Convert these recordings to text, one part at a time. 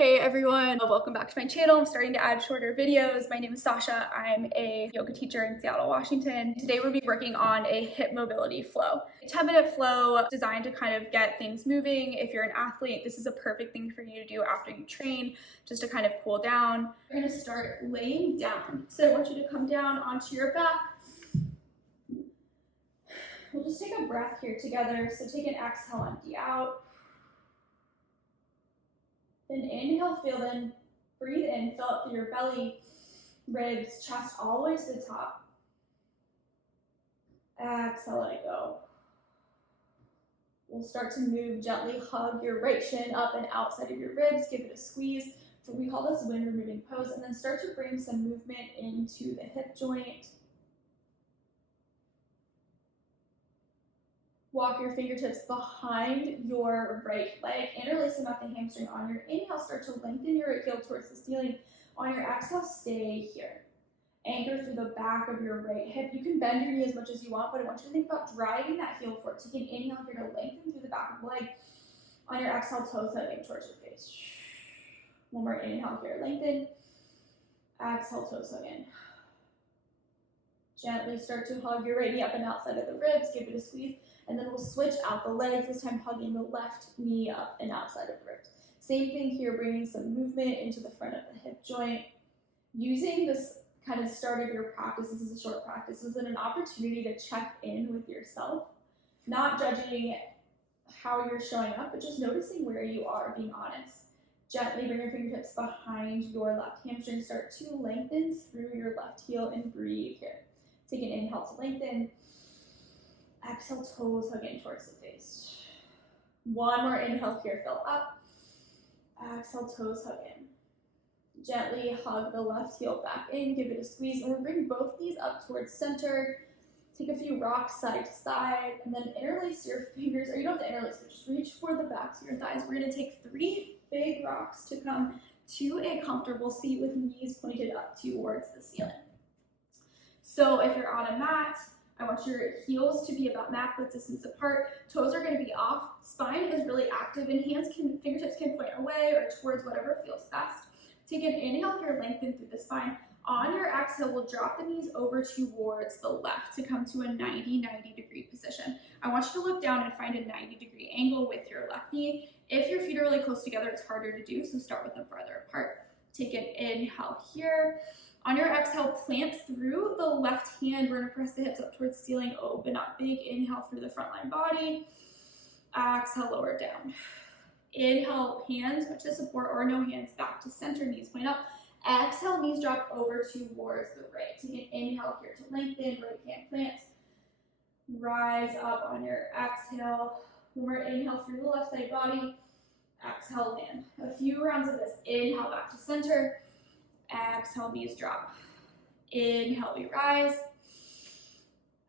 Hey everyone, welcome back to my channel. I'm starting to add shorter videos. My name is Sasha. I'm a yoga teacher in Seattle, Washington. Today we'll be working on a hip mobility flow. A 10-minute flow designed to kind of get things moving. If you're an athlete, this is a perfect thing for you to do after you train, just to kind of cool down. We're gonna start laying down. So I want you to come down onto your back. We'll just take a breath here together. So take an exhale, empty out. Then inhale, feel in, breathe in, fill up through your belly, ribs, chest all the way to the top. Exhale, let it go. We'll start to move, gently hug your right shin up and outside of your ribs, give it a squeeze. So we call this wind removing pose, and then start to bring some movement into the hip joint. Walk your fingertips behind your right leg, interlace them at the hamstring. On your inhale, start to lengthen your right heel towards the ceiling. On your exhale, stay here. Anchor through the back of your right hip. You can bend your knee as much as you want, but I want you to think about driving that heel forward. Take an inhale here to lengthen through the back of the leg. On your exhale, toes hugging towards your face. One more inhale here, lengthen. Exhale, toes hugging. Gently start to hug your right knee up and outside of the ribs. Give it a squeeze. And then we'll switch out the legs, this time hugging the left knee up and outside of the ribs. Same thing here, bringing some movement into the front of the hip joint. Using this kind of start of your practice, this is a short practice, this is an opportunity to check in with yourself, not judging how you're showing up, but just noticing where you are, being honest. Gently bring your fingertips behind your left hamstring, start to lengthen through your left heel and breathe here. Take an inhale to lengthen. Exhale, toes hugging towards the face. One more inhale here, fill up. Exhale, toes hugging. Gently hug the left heel back in, give it a squeeze, and we'll bring both knees up towards center. Take a few rocks side to side, and then interlace your fingers, or you don't have to interlace, just reach for the backs of your thighs. We're gonna take 3 big rocks to come to a comfortable seat with knees pointed up towards the ceiling. So if you're on a mat, I want your heels to be about mat width distance apart. Toes are going to be off. Spine is really active, and fingertips can point away or towards whatever feels best. Take an inhale here, lengthen through the spine. On your exhale, we'll drop the knees over towards the left to come to a 90 degree position. I want you to look down and find a 90 degree angle with your left knee. If your feet are really close together, it's harder to do, so start with them farther apart. Take an inhale here. On your exhale, plant through the left hand. We're gonna press the hips up towards the ceiling, open up big. Inhale through the front line body. Exhale, lower down. Inhale, hands to support or no hands, back to center, knees point up. Exhale, knees drop over towards the right. Take an inhale here to lengthen, right hand plant. Rise up on your exhale. One more inhale through the left side body. Exhale, land. A few rounds of this. Inhale, back to center. Exhale, knees drop. Inhale, we rise.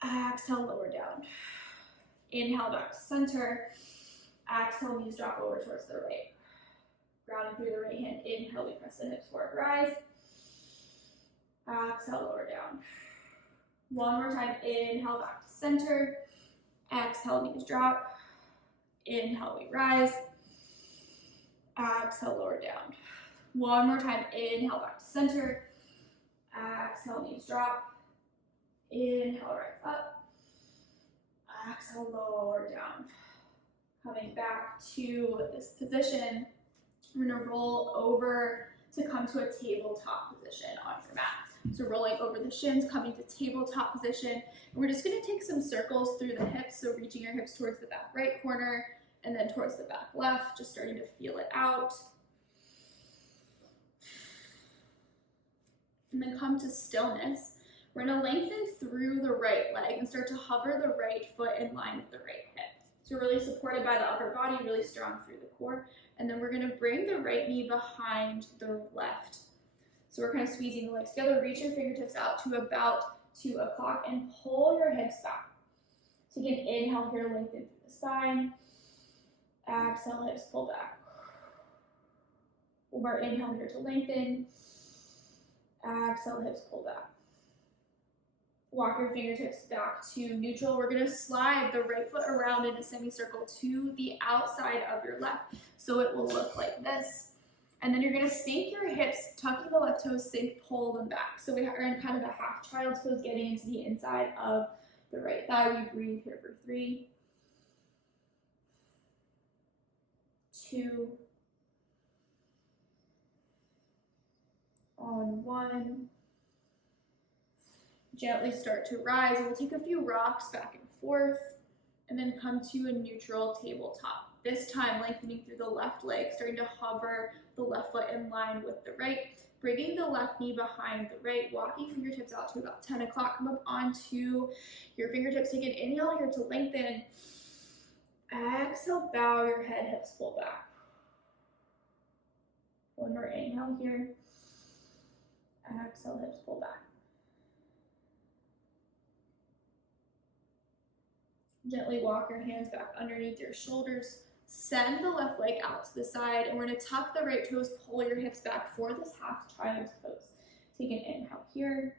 Exhale, lower down. Inhale, back to center. Exhale, knees drop over towards the right. Grounding through the right hand. Inhale, we press the hips forward, rise. Exhale, lower down. One more time. Inhale, back to center. Exhale, knees drop. Inhale, we rise. Exhale, lower down. One more time, inhale, back to center. Exhale, knees drop. Inhale, rise up. Exhale, lower down. Coming back to this position, we're gonna roll over to come to a tabletop position on your mat. So rolling over the shins, coming to tabletop position. And we're just gonna take some circles through the hips, so reaching your hips towards the back right corner and then towards the back left, just starting to feel it out. And then come to stillness. We're gonna lengthen through the right leg and start to hover the right foot in line with the right hip. So we're really supported by the upper body, really strong through the core. And then we're gonna bring the right knee behind the left. So we're kind of squeezing the legs together. Reach your fingertips out to about 2 o'clock and pull your hips back. Take an inhale here, lengthen through the spine. Exhale, hips pull back. One more inhale here to lengthen. Exhale, hips pull back. Walk your fingertips back to neutral. We're gonna slide the right foot around in a semicircle to the outside of your left. So it will look like this. And then you're gonna sink your hips, tucking the left toes, sink, pull them back. So we are in kind of a half child's pose, getting into the inside of the right thigh. We breathe here for 3, 2, on 1. Gently start to rise. We'll take a few rocks back and forth, and then come to a neutral tabletop. This time, lengthening through the left leg, starting to hover the left foot in line with the right, bringing the left knee behind the right, walking fingertips out to about 10 o'clock. Come up onto your fingertips. Take an inhale here to lengthen. Exhale, bow your head, hips pull back. One more inhale here. Exhale, hips pull back. Gently walk your hands back underneath your shoulders. Send the left leg out to the side, and we're going to tuck the right toes, pull your hips back for this half child's pose. Take an inhale here.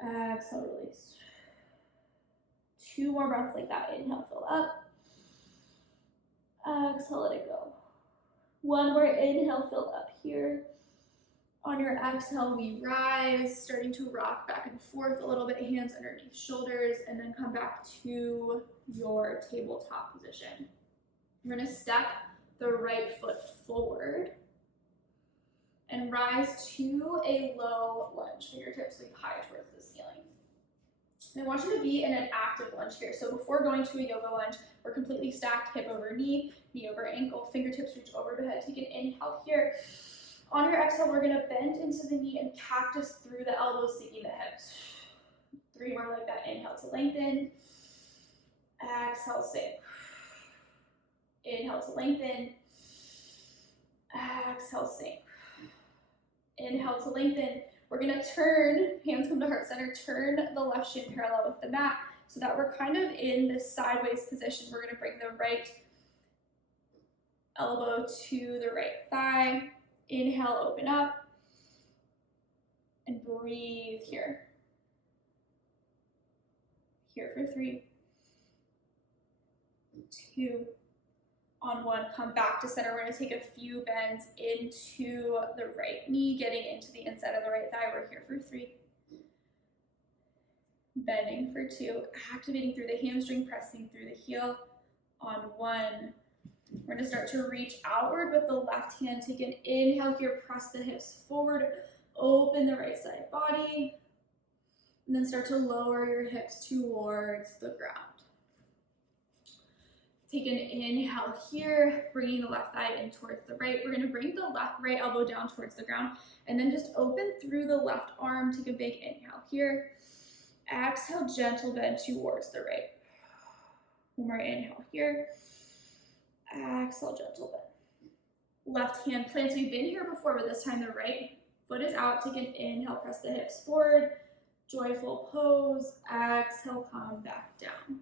Exhale, release. 2 more breaths like that. Inhale, fill up. Exhale, let it go. 1 more inhale, fill up here. On your exhale, we rise, starting to rock back and forth a little bit, hands underneath shoulders, and then come back to your tabletop position. We're gonna step the right foot forward and rise to a low lunge. Fingertips sweep high towards the ceiling. And I want you to be in an active lunge here. So before going to a yoga lunge, we're completely stacked, hip over knee, knee over ankle, fingertips reach over to head. Take an inhale here. On your exhale, we're gonna bend into the knee and cactus through the elbows, sinking the hips. 3 more like that. Inhale to lengthen. Exhale, sink. Inhale to lengthen. Exhale, sink. Inhale to lengthen. We're gonna turn, hands come to heart center, turn the left shin parallel with the mat so that we're kind of in this sideways position. We're gonna bring the right elbow to the right thigh. Inhale, open up, and breathe here. Here for 3, 2, on 1, come back to center. We're gonna take a few bends into the right knee, getting into the inside of the right thigh. We're here for 3, bending for 2, activating through the hamstring, pressing through the heel. On 1, we're gonna start to reach outward with the left hand. Take an inhale here, press the hips forward, open the right side body, and then start to lower your hips towards the ground. Take an inhale here, bringing the left thigh in towards the right. We're gonna bring the right elbow down towards the ground, and then just open through the left arm. Take a big inhale here. Exhale, gentle bend towards the right. 1 more inhale here. Exhale, gentle bend. Left hand plants. We've been here before, but this time the right foot is out. Take an inhale, press the hips forward. Joyful pose. Exhale, come back down.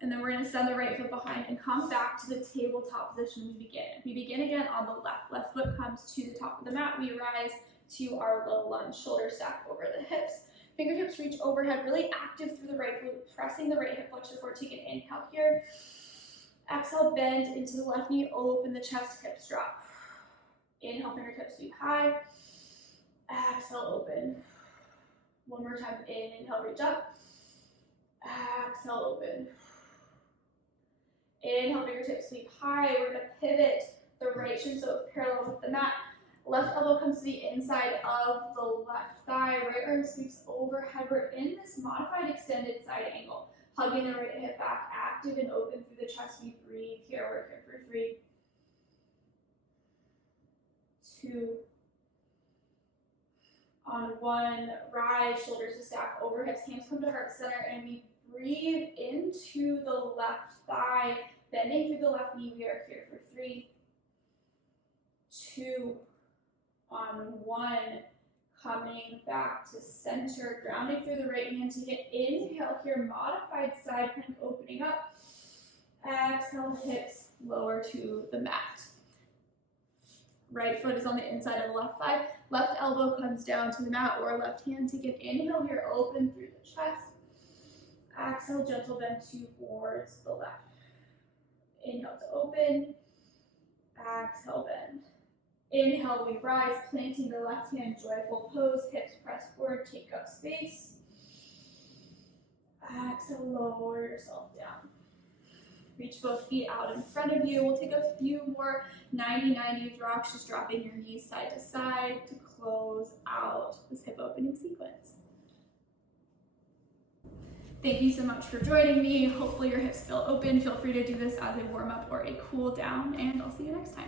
And then we're going to send the right foot behind and come back to the tabletop position we begin. We begin again on the left. Left foot comes to the top of the mat. We rise to our low lunge. Shoulders stack over the hips. Fingertips reach overhead, really active through the right glute, pressing the right hip flexor forward. Take an inhale here. Exhale, bend into the left knee, open the chest, hips drop. Inhale, fingertips sweep high. Exhale, open. 1 more time, inhale, reach up. Exhale, open. Inhale, fingertips sweep high. We're gonna pivot the right shin so it's parallel with the mat. Left elbow comes to the inside of the left thigh. Right arm sweeps overhead. We're in this modified extended side angle. Hugging the right hip back, active and open through the chest. We breathe here. We're here for 3, 2, on 1, rise, shoulders to stack over hips, hands come to heart center, and we breathe into the left thigh, bending through the left knee. We are here for 3, 2, on 1, coming back to center, grounding through the right hand. Take an inhale here, modified side plank, opening up. Exhale, hips lower to the mat. Right foot is on the inside of the left thigh. Left elbow comes down to the mat or left hand. Take an inhale here, open through the chest. Exhale, gentle bend towards the left. Inhale to open. Exhale, bend. Inhale, we rise, planting the left hand, joyful pose, hips press forward, take up space. Exhale, lower yourself down. Reach both feet out in front of you. We'll take a few more 90-90 rocks, just dropping your knees side to side to close out this hip opening sequence. Thank you so much for joining me. Hopefully your hips feel open. Feel free to do this as a warm up or a cool down, and I'll see you next time.